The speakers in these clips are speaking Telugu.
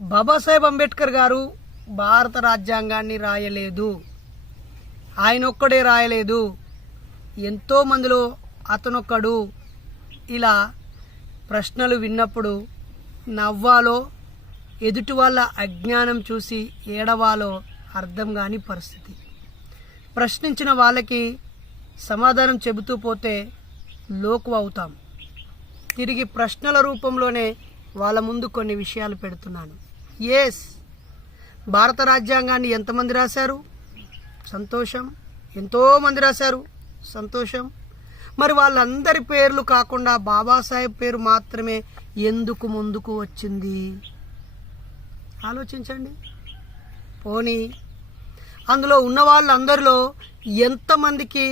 బాబాసాహెబ్ అంబేద్కర్ గారు భారత రాజ్యాంగాన్ని రాయలేదు. ఆయన ఒక్కడే రాయలేదు, ఎంతో మందిలో అతనొక్కడు. ఇలా ప్రశ్నలు విన్నప్పుడు నవ్వాలో ఎదుటి వాళ్ళ అజ్ఞానం చూసి ఏడవాలో అర్థం కాని పరిస్థితి. ప్రశ్నించిన వాళ్ళకి సమాధానం చెబుతూ పోతే లోకు అవుతాం. తిరిగి ప్రశ్నల రూపంలోనే వాళ్ళ ముందు కొన్ని విషయాలు పెడుతున్నాను. ఎస్, భారత రాజ్యాంగాన్ని ఎంతమంది రాశారు? సంతోషం. ఎంతోమంది రాశారు, సంతోషం. మరి వాళ్ళందరి పేర్లు కాకుండా బాబాసాహెబ్ పేరు మాత్రమే ఎందుకు ముందుకు వచ్చింది? ఆలోచించండి. పోనీ అందులో ఉన్న వాళ్ళందరిలో ఎంతమందికి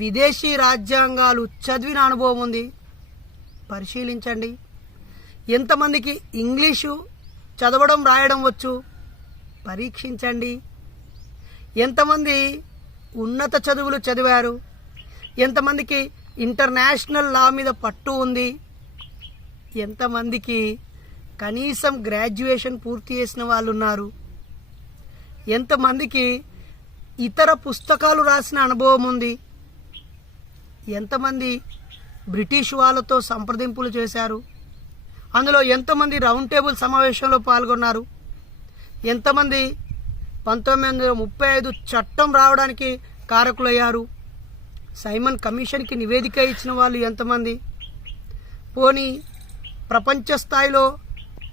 విదేశీ రాజ్యాంగాలు చదివిన అనుభవం ఉంది? పరిశీలించండి. ఎంతమందికి ఇంగ్లీషు చదవడం రాయడం వచ్చు? పరీక్షించండి. ఎంతమంది ఉన్నత చదువులు చదివారు? ఎంతమందికి ఇంటర్నేషనల్ లా మీద పట్టు ఉంది? ఎంతమందికి కనీసం గ్రాడ్యుయేషన్ పూర్తి చేసిన వాళ్ళు ఉన్నారు? ఎంతమందికి ఇతర పుస్తకాలు రాసిన అనుభవం ఉంది? ఎంతమంది బ్రిటిష్ వాళ్ళతో సంప్రదింపులు చేశారు? అందులో ఎంతమంది రౌండ్ టేబుల్ సమావేశంలో పాల్గొన్నారు? ఎంతమంది 1935 చట్టం రావడానికి కారకులయ్యారు? సైమన్ కమిషన్కి నివేదిక ఇచ్చిన వాళ్ళు ఎంతమంది? పోనీ ప్రపంచ స్థాయిలో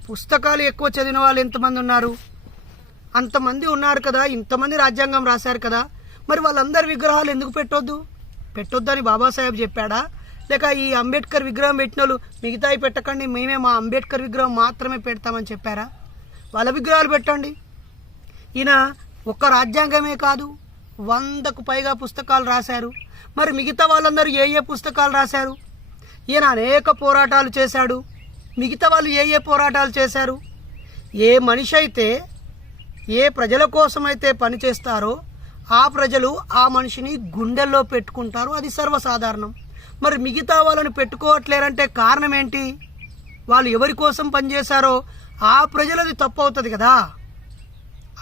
పుస్తకాలు ఎక్కువ చదివిన వాళ్ళు ఎంతమంది ఉన్నారు? అంతమంది ఉన్నారు కదా, ఇంతమంది రాజ్యాంగం రాశారు కదా, మరి వాళ్ళందరి విగ్రహాలు ఎందుకు పెట్టొద్దని బాబాసాహెబ్ చెప్పాడా? లేక ఈ అంబేద్కర్ విగ్రహం పెట్టిన వాళ్ళు మిగతాయి పెట్టకండి, మేమే మా అంబేద్కర్ విగ్రహం మాత్రమే పెడతామని చెప్పారా? వాళ్ళ విగ్రహాలు పెట్టండి. ఈయన ఒక్క రాజ్యాంగమే కాదు, 100కు పైగా పుస్తకాలు రాశారు. మరి మిగతా వాళ్ళందరూ ఏ ఏ పుస్తకాలు రాశారు? ఈయన అనేక పోరాటాలు చేశాడు. మిగతా వాళ్ళు ఏ ఏ పోరాటాలు చేశారు? ఏ మనిషి అయితే ఏ ప్రజల కోసమైతే పనిచేస్తారో ఆ ప్రజలు ఆ మనిషిని గుండెల్లో పెట్టుకుంటారు, అది సర్వసాధారణం. మరి మిగతా వాళ్ళని పెట్టుకోవట్లేరంటే కారణం ఏంటి? వాళ్ళు ఎవరి కోసం పనిచేశారో ఆ ప్రజలది తప్పు అవుతుంది కదా.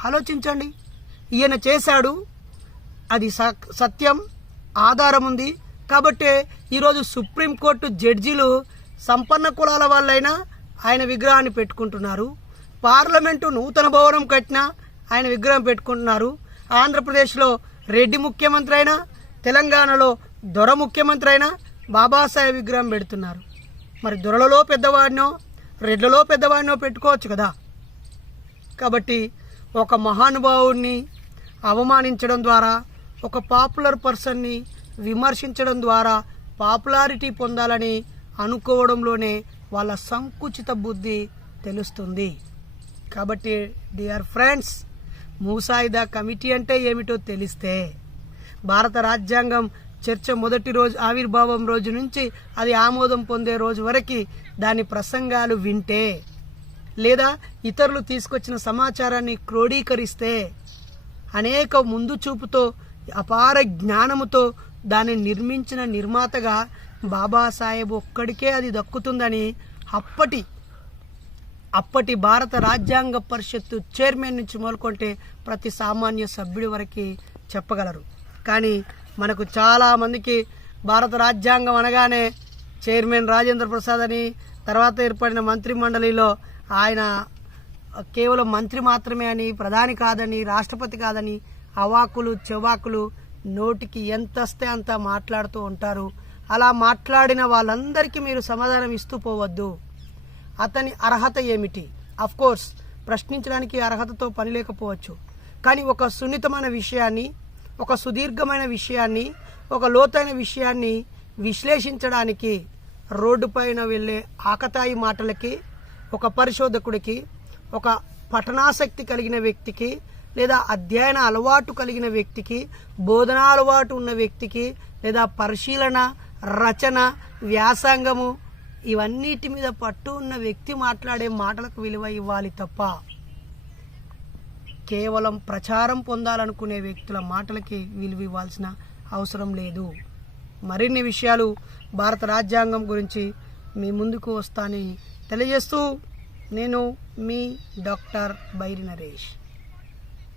ఆలోచించండి. ఈయన చేశాడు, అది సత్యం, ఆధారం ఉంది కాబట్టే ఈరోజు సుప్రీంకోర్టు జడ్జీలు సంపన్న కులాల వాళ్ళైనా ఆయన విగ్రహాన్ని పెట్టుకుంటున్నారు. పార్లమెంటు నూతన భవనం కట్టినా ఆయన విగ్రహం పెట్టుకుంటున్నారు. ఆంధ్రప్రదేశ్లో రెడ్డి ముఖ్యమంత్రి అయినా, తెలంగాణలో దొర ముఖ్యమంత్రి అయినా బాబాసాహెబ్ విగ్రహం పెడుతున్నారు. మరి దొరలలో పెద్దవాడినో రెడ్లలో పెద్దవాడినో పెట్టుకోవచ్చు కదా. కాబట్టి ఒక మహానుభావుడిని అవమానించడం ద్వారా, ఒక పాపులర్ పర్సన్ని విమర్శించడం ద్వారా పాపులారిటీ పొందాలని అనుకోవడంలోనే వాళ్ళ సంకుచిత బుద్ధి తెలుస్తుంది. కాబట్టి డియర్ ఫ్రెండ్స్, ముసాయిదా కమిటీ అంటే ఏమిటో తెలిస్తే, భారత రాజ్యాంగం చర్చ మొదటి రోజు ఆవిర్భావం రోజు నుంచి అది ఆమోదం పొందే రోజు వరకు దాని ప్రసంగాలు వింటే, లేదా ఇతరులు తీసుకొచ్చిన సమాచారాన్ని క్రోడీకరిస్తే, అనేక ముందు చూపుతో అపార జ్ఞానముతో దాన్ని నిర్మించిన నిర్మాతగా బాబాసాహెబ్ ఒక్కడికే అది దక్కుతుందని అప్పటి భారత రాజ్యాంగ పరిషత్తు చైర్మన్ నుంచి మొదలుకొంటే ప్రతి సామాన్య సభ్యుడి వరకు చెప్పగలరు. కానీ మనకు చాలామందికి భారత రాజ్యాంగం అనగానే చైర్మన్ రాజేంద్ర ప్రసాద్ అని, తర్వాత ఏర్పడిన మంత్రి మండలిలో ఆయన కేవలం మంత్రి మాత్రమే అని, ప్రధాని కాదని, రాష్ట్రపతి కాదని అవాకులు చెవాకులు నోటికి ఎంత వస్తే అంత మాట్లాడుతూ ఉంటారు. అలా మాట్లాడిన వాళ్ళందరికీ మీరు సమాధానం ఇస్తూ పోవద్దు. అతని అర్హత ఏమిటి? కోర్స్ ప్రశ్నించడానికి అర్హతతో పని లేకపోవచ్చు, కానీ ఒక సున్నితమైన విషయాన్ని, ఒక సుదీర్ఘమైన విషయాన్ని, ఒక లోతైన విషయాన్ని విశ్లేషించడానికి రోడ్డుపైన వెళ్ళే ఆకతాయి మాటలకి, ఒక పరిశోధకుడికి, ఒక పఠనాసక్తి కలిగిన వ్యక్తికి, లేదా అధ్యయన అలవాటు కలిగిన వ్యక్తికి, బోధనా అలవాటు ఉన్న వ్యక్తికి, లేదా పరిశీలన, రచన, వ్యాసంగము ఇవన్నిటి మీద పట్టు ఉన్న వ్యక్తి మాట్లాడే మాటలకు విలువ ఇవ్వాలి తప్ప కేవలం ప్రచారం పొందాలనుకునే వ్యక్తుల మాటలకి విలువ ఇవ్వాల్సిన అవసరం లేదు. మరిన్ని విషయాలు భారత రాజ్యాంగం గురించి మీ ముందుకు వస్తానని తెలియజేస్తూ నేను మీ డాక్టర్ బైరి నరేష్.